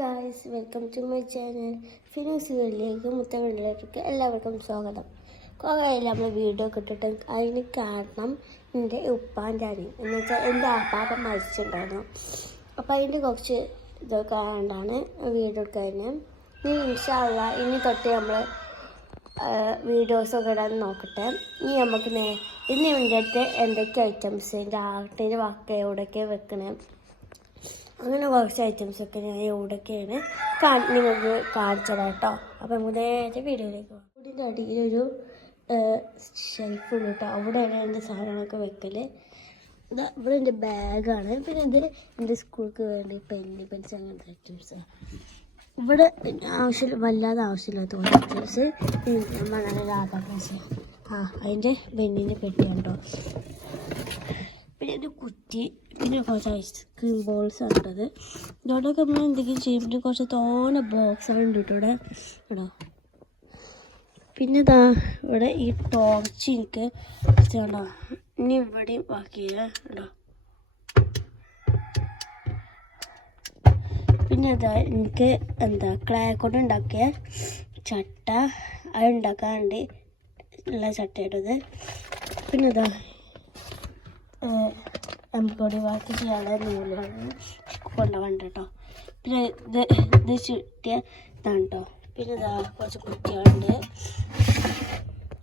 Guys, welcome to my channel. ഫിനൂസ് വീട്ടിലേക്ക് മുത്തവീട്ടിലേക്ക് എല്ലാവർക്കും സ്വാഗതം. കുറേ നമ്മൾ വീഡിയോ ഇട്ടിട്ട് അതിന് കാരണം എൻ്റെ ഉപ്പാൻ്റെ അരി എന്ന് വെച്ചാൽ എൻ്റെ ആപ്പാപ്പ മരിച്ചിട്ടുണ്ടായിരുന്നു. അപ്പോൾ അതിൻ്റെ കുറച്ച് ഇതൊക്കെ ആയതുകൊണ്ടാണ് വീഡിയോ എടുക്കുന്നത്. ഇനി ഇൻഷാ അല്ലാഹ് ഇനി തൊട്ട് നമ്മൾ വീഡിയോസൊക്കെ ഇടാൻ നോക്കട്ടെ. ഇനി നമുക്ക് ഇന്ന് വേണ്ടിയിട്ട് എന്തൊക്കെ ഐറ്റംസ് എൻ്റെ ആട്ടിൻ്റെ വക്ക എവിടെയൊക്കെ വെക്കണേ, അങ്ങനെ കുറച്ച് ഐറ്റംസൊക്കെ ഞാൻ എവിടെയൊക്കെയാണ് നിങ്ങൾക്ക് കാണിച്ചത് കേട്ടോ. അപ്പോൾ നമുക്ക് നേരെ വീഡിയോയിലേക്ക് പോകാം. വീടിൻ്റെ അടിയിലൊരു ഷെൽഫ് ഉണ്ട് കേട്ടോ. അവിടെയാണ് എൻ്റെ സാധനങ്ങളൊക്കെ വെക്കൽ. ഇവിടെ എൻ്റെ ബാഗാണ്. പിന്നെ ഇത് എൻ്റെ സ്കൂൾക്ക് വേണ്ടി പെൻസിൽ അങ്ങനത്തെ ഐറ്റംസ്. ഇവിടെ വല്ലാതെ ആവശ്യമില്ലാത്ത കുറച്ച് ഐറ്റംസ്. മണല ലാഭ അതിൻ്റെ ബെന്നിൻ്റെ പെട്ടിയാണ് കേട്ടോ. പിന്നെ ഒരു കുറ്റി, പിന്നെ കുറച്ച് ഐസ്ക്രീം ബോൾസ് ഉണ്ടത്. ഇതോടൊക്കെ നമ്മൾ എന്തെങ്കിലും ചെയ്യുമ്പോൾ കുറച്ച് തോനെ ബോക്സാണ് ഉണ്ട് ഇവിടെ കേട്ടോ. പിന്നെ ഇവിടെ ഈ ടോർച്ച് എനിക്ക് കണ്ടോ. ഇനി ഇവിടെയും ബാക്കിയില്ല കേട്ടോ. പിന്നെ എനിക്ക് ക്ലേ കൊണ്ട് ഉണ്ടാക്കിയ ചട്ട, അത് ഉണ്ടാക്കാൻ വേണ്ടി ഉള്ള ചട്ടയിട്ടത്. പിന്നെ എംബ്രോയിഡറി വർക്ക് ചെയ്യാനുള്ള നൂലുകളാണ് കൊണ്ടുപോകണ്ട കേട്ടോ. പിന്നെ ഇത് ചുറ്റിയ ഇതാണ് കേട്ടോ. പിന്നെ കുറച്ച് കുറ്റികളുണ്ട്.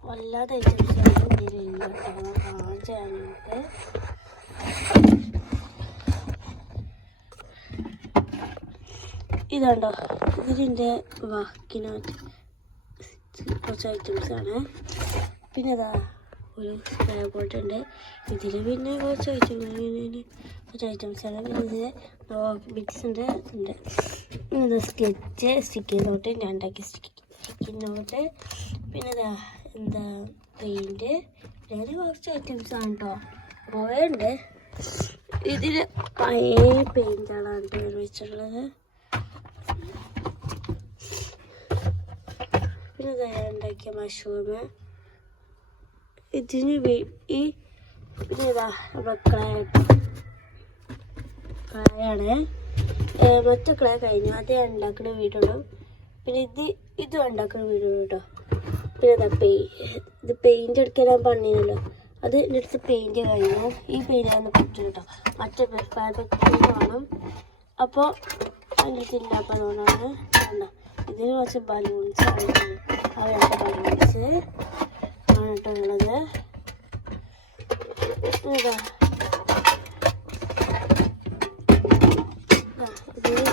വല്ലാതെ ഐറ്റംസാണ് ഇതിലില്ല കേട്ടോ. കാണിച്ചാൽ നമുക്ക് ഇതാണ്ടോ. ഇതിൻ്റെ വാക്കിനകത്ത് കുറച്ച് ഐറ്റംസാണ്. പിന്നെ ഒരു സ്ക്വയർ ബോട്ട് ഉണ്ട്. ഇതിൽ പിന്നെ കുറച്ച് ഐറ്റംസാണ്. പിന്നെ ഇത് ബിറ്റ്സ് ഉണ്ട്. ഇത് സ്കെച്ച്, സ്റ്റിക്കി നോട്ട്, ഞാൻ ഉണ്ടാക്കി സ്റ്റിക്കി നോട്ട്. പിന്നെ പെയിൻറ്റ്, പിന്നെ കുറച്ച് ഐറ്റംസാണ് കേട്ടോ. കുറേ ഉണ്ട്. ഇതിൽ പഴയ പെയിൻറ്റാണ് ഉപയോഗിച്ചിട്ടുള്ളത്. പിന്നെ ഞാൻ ഉണ്ടാക്കിയ മഷ്റൂം. ഇതിന് ഈ പിന്നെ ക്ലയാണ്. മറ്റു ക്ലേ കഴിഞ്ഞു, അത് ഉണ്ടാക്കുന്ന വീടുള്ളൂ. പിന്നെ ഇത് ഉണ്ടാക്കുന്ന വീടുള്ളൂ കേട്ടോ. പിന്നെ ഇത് പെയിൻറ്റ് എടുക്കാൻ പണിയല്ലോ. അത് എൻ്റെ അടുത്ത് പെയിൻറ്റ് കഴിഞ്ഞു. ഈ പെയിൻറ്റാണ് പറ്റും കേട്ടോ. മറ്റേ പെയിൻറ്റ് വേണം. അപ്പോൾ അതിൻ്റെ അടുത്ത് ഇല്ല. അപ്പോൾ അതുകൊണ്ടാണ് കണ്ടോ. ഇതിന് കുറച്ച് ബലൂൺസ് ആയിട്ടാണ്. ആ രണ്ട് ബലൂൺസ് ആണ് കേട്ടോ ഉള്ളത്.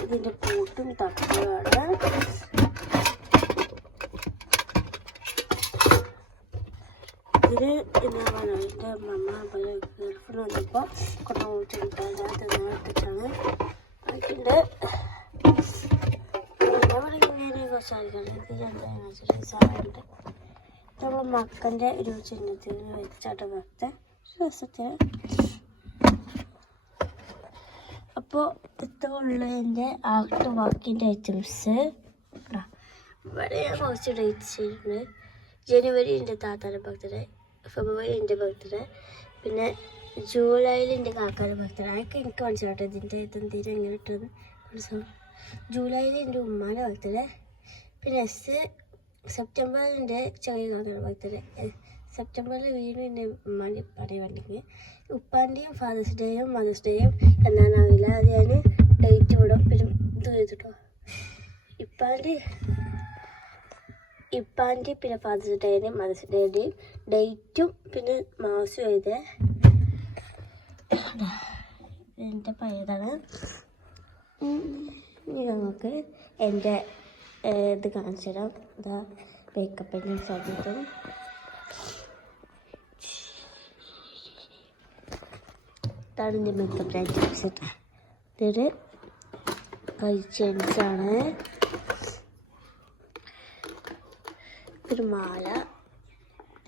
ഇതിൻ്റെ പൂട്ടും തട്ടുമാണ്. ഇതിൽ എന്നാ പറയുക, എൻ്റെ അമ്മ ഗൾഫിൽ വന്നപ്പോൾ കൊണ്ടുപോയിട്ടാണ് അതിൻ്റെ എന്താ പറയുക കുറച്ചായിരിക്കണം. സാധനമുണ്ട്. നമ്മൾ മക്കൻ്റെ ഒരു ചിഹ്നത്തിന് വെച്ചാട്ട് വെറുതെ രസത്തിന്. അപ്പോൾ ഇത്ര ഉള്ള എൻ്റെ ആർട്ട് വർക്കിൻ്റെ ഐറ്റംസ്. ഇവിടെ ഞാൻ കുറച്ച് ഡേറ്റ്സ് ചെയ്തിട്ടുണ്ട്. ജനുവരി എൻ്റെ താത്താൻ്റെ ബർത്ത്ഡേ, ഫെബ്രുവരി എൻ്റെ ബർത്ത്ഡേ, പിന്നെ ജൂലൈയിൽ എൻ്റെ കാക്കാൻ്റെ ബർത്ത്ഡേ. അതൊക്കെ എനിക്ക് മനസ്സിലാട്ടെ ഇതിൻ്റെ ഇതെന്തെങ്കിലും എങ്ങനെ ഇട്ടത് മനസ്സിലാവും. ജൂലൈയിൽ എൻ്റെ ഉമ്മാൻ്റെ ബർത്ത്ഡേ. പിന്നെ സെപ്റ്റംബറിൽ എൻ്റെ ചെറിയ കാക്കാൻ്റെ ബർത്ത്ഡേ. സെപ്റ്റംബറിൽ വീണ്ടും എൻ്റെ ഉമ്മാൻ്റെ ഉപ്പാൻ്റെ വണ്ടിക്ക്. ഉപ്പാൻ്റെയും ഫാദേഴ്സ് ഡേയും മദേഴ്സ് ഡേയും എന്നാണെന്നറിയില്ല. അത് ഞാൻ ഡേറ്റ് വിടും. പിന്നെ ഇത് ചെയ്തിട്ടോ. ഇപ്പാൻ്റെ പിന്നെ ഫാദേഴ്സ് ഡേയുടെയും മദേഴ്സ് ഡേയുടെയും ഡേറ്റും പിന്നെ മാസവും എഴുതേ. എൻ്റെ പയ്യതാണ്. ഇനി നമുക്ക് എൻ്റെ ഇത് കാണിച്ചു തരാം. മേക്കപ്പിൻ്റെ സാധ്യതയും ഇതാണ് എൻ്റെ മേക്കപ്പ് ഐറ്റംസ്. ഇതൊരു ചെയിൻസാണ്. ഒരു മാല.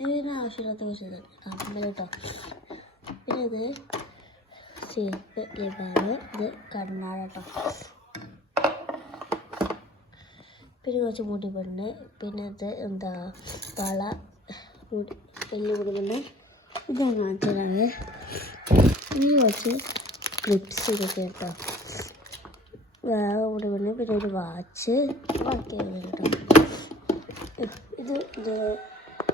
ഇതിന് ആവശ്യമില്ലാത്ത കുറച്ച് കേട്ടോ. പിന്നെ ഇത് ഷേപ്പ് ലിബാണ്. ഇത് കണ്ണാട കേട്ടോ. പിന്നെ കുറച്ച് മുടി പെണ്ണ്. പിന്നെ ഇത് വള, വലിയ മുടി പെണ്ണ്. ഇതാണ് കാണിച്ചതാണ്. ഇനി കുറച്ച് ക്ലിപ്സ് ഇതൊക്കെ കേട്ടോ. വേറെ കൂടെ വന്ന് പിന്നെ ഒരു വാച്ച് ബാക്കി ഇത്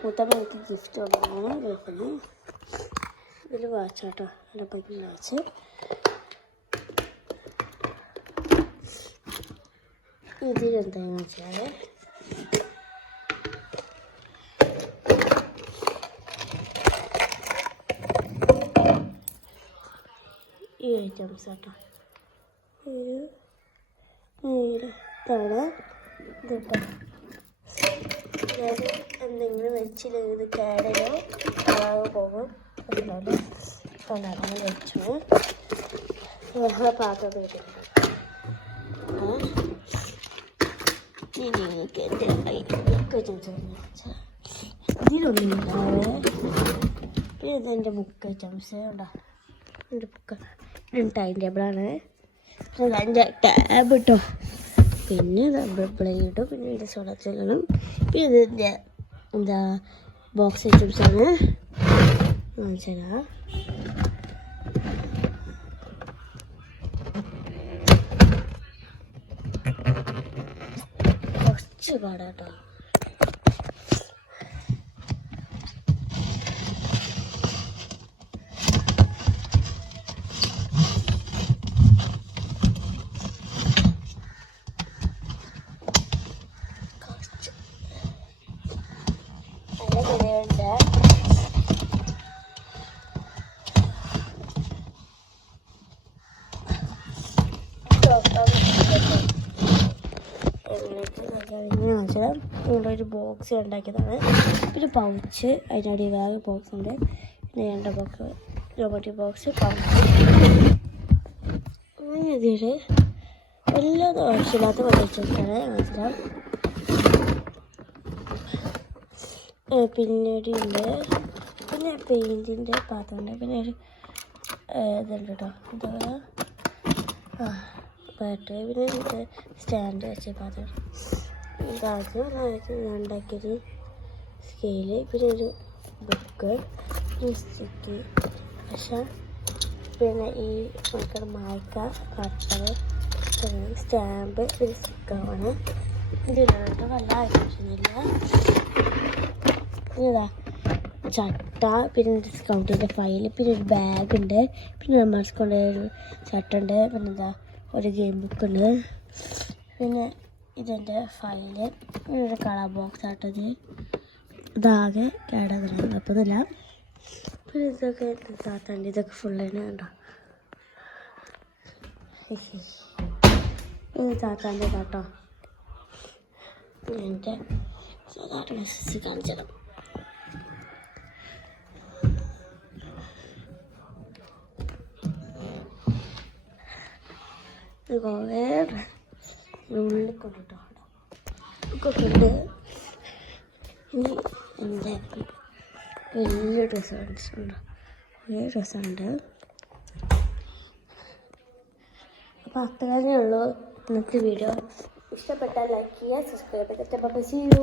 മൂത്തമ്മ എനിക്ക് ഗിഫ്റ്റ് കൊണ്ടുവന്നാണ് ഗൾഫിന്. ഇതിൽ വാച്ചാട്ടോ എൻ്റെ പയ്യൻ വാച്ച്. ഇതിലെന്താണെന്ന് വെച്ചാൽ ഈ ഐറ്റംസ് ആട്ടോ. ഒരു തവണ ഇതിട്ടോ അതായത് എന്തെങ്കിലും വെച്ചില്ലെങ്കിൽ ഇത് കേടയോ കളാതെ പോകും. അതുപോലെ കളറാണ് വെച്ചു വേറെ പാത്രം ഇട്ടിട്ടുണ്ട്. ഇനി നിങ്ങൾക്ക് എൻ്റെ ഐറ്റംസ് വെച്ചാൽ ഇതിലൊന്നുമില്ലാതെ പിന്നെ ഇതെൻ്റെ ബുക്ക് ഐറ്റംസ് ഉണ്ടോ. എൻ്റെ ബുക്ക് ടൈം ടേബിളാണ്. എൻ്റെ ടാബ് കിട്ടോ. പിന്നെ ബ്ലേഡും പിന്നെ ഇതിൻ്റെ സോളച്ചലും പിന്നെ ഇതിൻ്റെ എന്താ ബോക്സ് ഐറ്റംസാണ്. കാണിച്ചാൽ കുറച്ച് പാടാട്ടോ. ഒരു ബോക്സ് ഉണ്ടാക്കിയതാണ്. പിന്നെ പൗച്ച് അതിനടി വേറെ ബോക്സ് ഉണ്ട്. പിന്നെ രണ്ട് ബോക്സ് ജോമെട്രി ബോക്സ് പൗച്ച് അങ്ങനെ ഇതിൽ എല്ലാം ആവശ്യമില്ലാത്ത വെച്ചാണ് മനസ്സിലാവും. പിന്നീട് ഉണ്ട് പിന്നെ പെയിൻറ്റിൻ്റെ പാത്രമുണ്ട്. പിന്നെ ഒരു ഇതുണ്ട് കേട്ടോ എന്താ പറയുക ബാറ്ററി. പിന്നെ ഇത് സ്റ്റാൻഡ് വെച്ച പാത്രം. ഇതാദ്യം ഉണ്ടാക്കിയൊരു സ്കെയില് പിന്നെ ഒരു ബുക്ക് സ്റ്റിക്ക് പക്ഷേ പിന്നെ ഈ നമുക്കത് മായ്ക്ക കട്ടർ സ്റ്റാമ്പ് ഒരു സ്റ്റിക്കറാണ്. ഇതിനായിട്ട് വല്ല ആവശ്യമൊന്നുമില്ല. ഇതാ ചട്ട പിന്നെ ഡിസ്കൗണ്ടിൻ്റെ ഫയൽ പിന്നെ ഒരു ബാഗുണ്ട്. പിന്നെ നമ്മൾക്ക് കൊണ്ട് ഒരു ചട്ടുണ്ട്. പിന്നെന്താ ഒരു ഗെയിം ബുക്കുണ്ട്. പിന്നെ ഇതിൻ്റെ ഫയല് പിന്നെ ഒരു കളർ ബോക്സ് ആട്ടത് ഇതാകെ കേടതാണ് അപ്പതല്ല. പിന്നെ ഇതൊക്കെ താത്താണ്ട് ഇതൊക്കെ ഫുള്ളാണ് കണ്ടോ. ഇത് താത്താൻ്റെ കേട്ടോ. എൻ്റെ സാധാരണ കാണിച്ചിടും. കുറേ ഉള്ളിൽ കൊണ്ടിട്ടോ ഒക്കെ ഉണ്ട്. ഇനി എൻ്റെ വലിയ ഡ്രസ്സ് ഉണ്ട്. കുറേ ഡ്രസ്സുണ്ട്. അപ്പോൾ അത്രയേ ഉള്ളൂ ഇന്നത്തെ വീഡിയോ. ഇഷ്ടപ്പെട്ടാൽ ലൈക്ക് ചെയ്യുക, സബ്സ്ക്രൈബ് ചെയ്യുക.